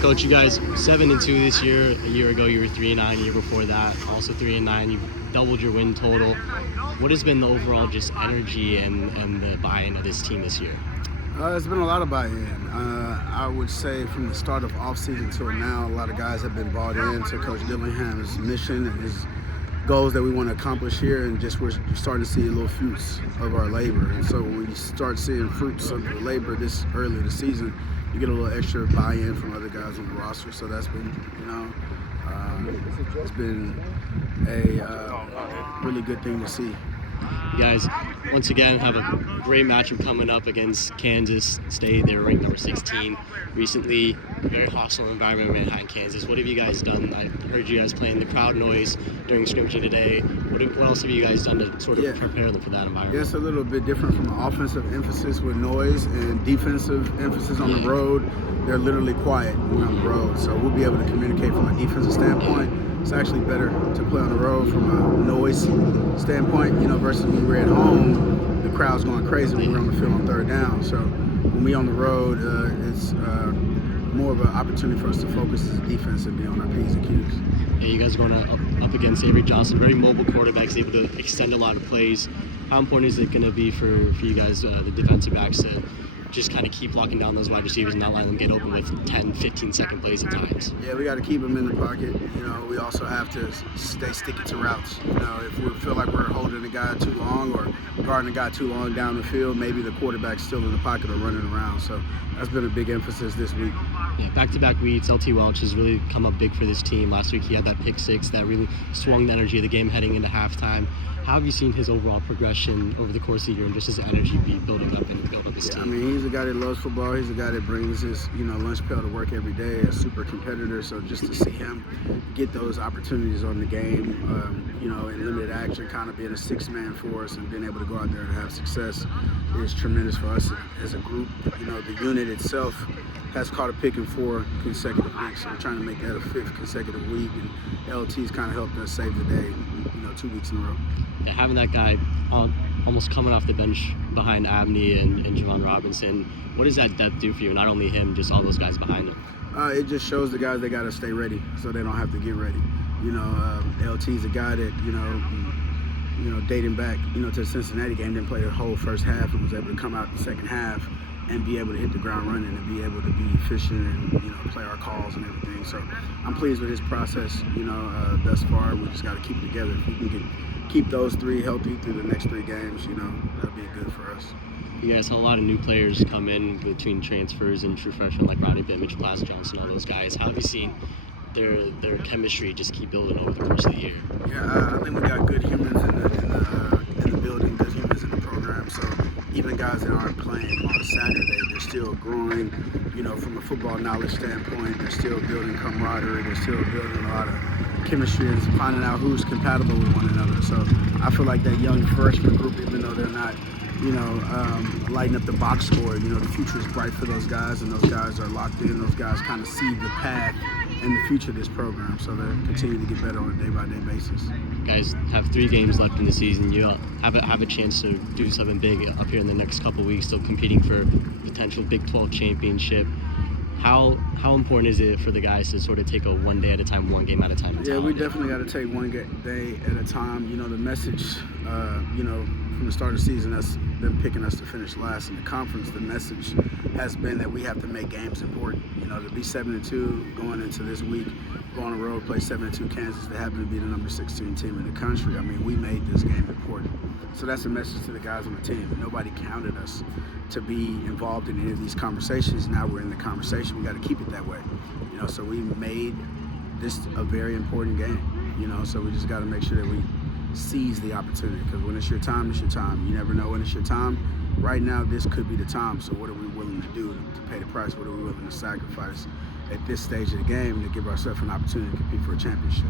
Coach, you guys 7-2 this year. A year ago you were 3-9. A year before that also 3-9. You've doubled your win total. What has been the overall just energy and the buy-in of this team this year? It's been a lot of buy-in. I would say from the start of off-season till now, a lot of guys have been bought into Coach Dillingham's mission and his goals that we want to accomplish here, and just we're starting to see little fruits of our labor. And so when we start seeing fruits of the labor this early in the season, you get a little extra buy-in from other guys on the roster. So that's been, it's been a really good thing to see. You guys, once again, have a great matchup coming up against Kansas State. They're ranked number 16 recently. A very hostile environment in Manhattan, Kansas. What have you guys done? I heard you guys playing the crowd noise during scrimmaging today. What else have you guys done to sort of prepare them for that environment? Yeah, it's a little bit different from an offensive emphasis with noise and defensive emphasis on the road. They're literally quiet when we're on the road, so we'll be able to communicate from a defensive standpoint. It's actually better to play on the road from a noise standpoint, versus when we're at home, the crowd's going crazy when we're on the field on third down. So when we're on the road, it's more of an opportunity for us to focus as a defense and be on our P's and Q's. Yeah, you guys are going up against Avery Johnson, very mobile quarterbacks, able to extend a lot of plays. How important is it going to be for you guys, the defensive backs, to just kind of keep locking down those wide receivers and not letting them get open with 10, 15-second plays at times? Yeah, we got to keep them in the pocket. We also have to stay sticky to routes. If we feel like we're holding a guy too long or guarding a guy too long down the field, maybe the quarterback's still in the pocket or running around. So that's been a big emphasis this week. Yeah, back-to-back weeks, LT Welch has really come up big for this team. Last week he had that pick six that really swung the energy of the game heading into halftime. How have you seen his overall progression over the course of the year and just his energy be building up and build up his team? I mean, he's a guy that loves football. He's a guy that brings his, lunch pail to work every day, a super competitor. So just to see him get those opportunities on the game, in limited action, kind of being a six-man for us and being able to go out there and have success is tremendous for us as a group. The unit itself has caught a pick in 4 consecutive weeks, so we're trying to make that a 5th consecutive week, and LT's kind of helped us save the day, 2 weeks in a row. Yeah, having that guy almost coming off the bench behind Abney and Javon Robinson, what does that depth do for you? Not only him, just all those guys behind him. It just shows the guys they got to stay ready so they don't have to get ready. LT's a guy that, dating back, to the Cincinnati game, didn't play the whole first half and was able to come out the second half and be able to hit the ground running and be able to be efficient and, play our calls and everything. So I'm pleased with his process, thus far. We just got to keep it together. If we can keep those 3 healthy through the next 3 games, that'll be good for us. You guys had a lot of new players come in between transfers and true freshmen like Rodney Bitt, Mitchell Glass Johnson, all those guys. How have you seen their chemistry just keep building over the course of the year? Yeah, I think we got good humans in the building, good humans in the program. So even guys that aren't playing on a Saturday, they're still growing, from a football knowledge standpoint. They're still building camaraderie. They're still building a lot of chemistry and finding out who's compatible with one another. So I feel like that young freshman group, even though they're not, lighting up the box score, the future is bright for those guys, and those guys are locked in. Those guys kind of see the path and the future of this program, so they're continuing to get better on a day-by-day basis. You guys have 3 games left in the season. You have a chance to do something big up here in the next couple of weeks, still competing for potential Big 12 championship. How important is it for the guys to sort of take a one day at a time, one game at a time? Yeah, we definitely got to take one day at a time. The message, from the start of the season, that's been picking us to finish last in the conference. The message has been that we have to make games important. To be 7-2 going into this week, go on the road, play 7-2 Kansas. They happen to be the number 16 team in the country. I mean, we made this game important. So that's a message to the guys on the team. Nobody counted us to be involved in any of these conversations. Now we're in the conversation. We got to keep it that way. So we made this a very important game. So we just got to make sure that we seize the opportunity, because when it's your time, it's your time. You never know when it's your time. Right now, this could be the time. So what are we willing to do to pay the price? What are we willing to sacrifice at this stage of the game to give ourselves an opportunity to compete for a championship?